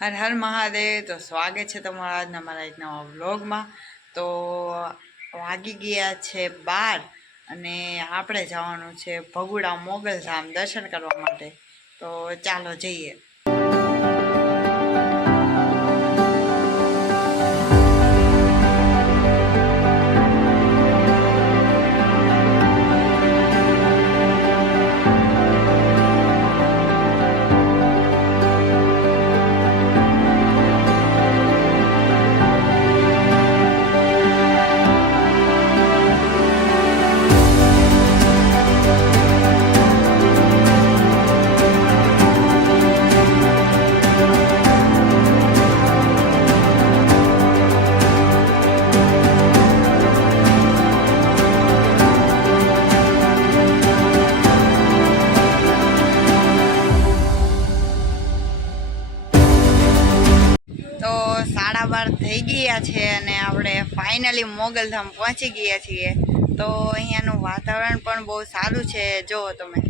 હર હર મહાદેવ। તો સ્વાગત છે તમારા આજના મારા એક નવા વ્લોગમાં। તો વાગી ગયા છે 12 અને આપણે જવાનું છે ભગુડા મોગલધામ દર્શન કરવા માટે। તો ચાલો જઈએ। તો 12:30 થઈ ગયા છે અને આપણે ફાઇનલી મોગલધામ પહોંચી ગયા છીએ। તો અહીંયાનું વાતાવરણ પણ બહુ સારું છે, જુઓ તમે।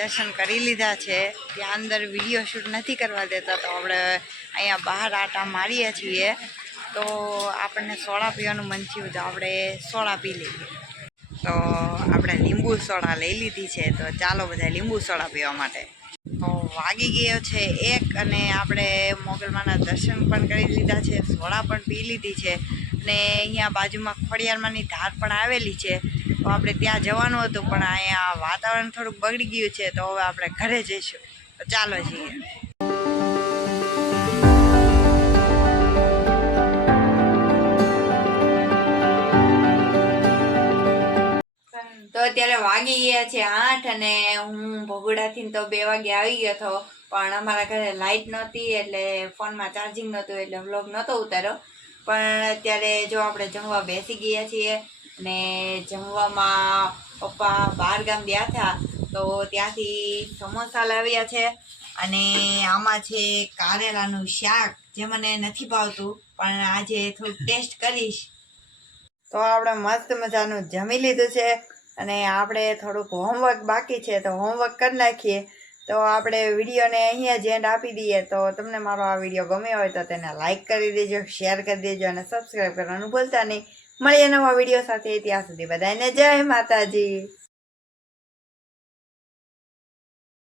દર્શન કરી લીધા છે। ત્યાં અંદર વિડીયો શૂટ નથી કરવા દેતા, તો આપણે અહીંયા બહાર આટા મારીએ છીએ। તો આપણને સોડા પીવાનું મન થયું તો આપણે સોડા પી લઈએ। તો આપણે લીંબુ સોડા લઈ લીધી છે। તો ચાલો બધા લીંબુ સોડા પીવા માટે। તો વાગી ગયો છે 1 અને આપણે મોગલમાના દર્શન પણ કરી લીધા છે, સોડા પણ પી લીધી છે અને અહીંયા બાજુમાં ખોડિયારમાંની ધાર પણ આવેલી છે। તો આપણે ત્યાં જવાનું હતું, પણ અહીંયા વાતાવરણ થોડુંક બગડી ગયું છે, તો હવે આપણે ઘરે જઈશું। તો ચાલો જઈએ। તો અત્યારે વાગી ગયા છે 8 અને હું ભગુડાથી તો 2 વાગે આવી ગયો હતો, પણ અમારા ઘરે લાઇટ નહોતી એટલે ફોનમાં ચાર્જિંગ નહોતું એટલે વ્લોગ નહોતો ઉતાર્યો। પણ અત્યારે જો આપણે જમવા બેસી ગયા છીએ અને જમવામાં પપ્પા બહાર ગામ ગયા હતા, તો ત્યાંથી સમોસા લાવ્યા છે અને આમાં છે કારેલાનું શાક, જે મને નથી ભાવતું પણ આજે થોડુંક ટેસ્ટ કરીશ। તો આપણે મસ્ત મજાનું જમી લીધું છે અને આપણે થોડુંક હોમવર્ક બાકી છે, તો હોમવર્ક કરી નાખીએ। તો આપણે વિડીયોને અહીંયા જ એન્ડ આપી દઈએ। તો તમને મારો આ વિડીયો ગમ્યો હોય તો તેને લાઇક કરી દેજો, શેર કરી દેજો અને સબસ્ક્રાઈબ કરવાનું ભૂલતા નહીં। મળીએ નવા વિડીયો સાથે, ત્યાં સુધી બધાને જય માતાજી।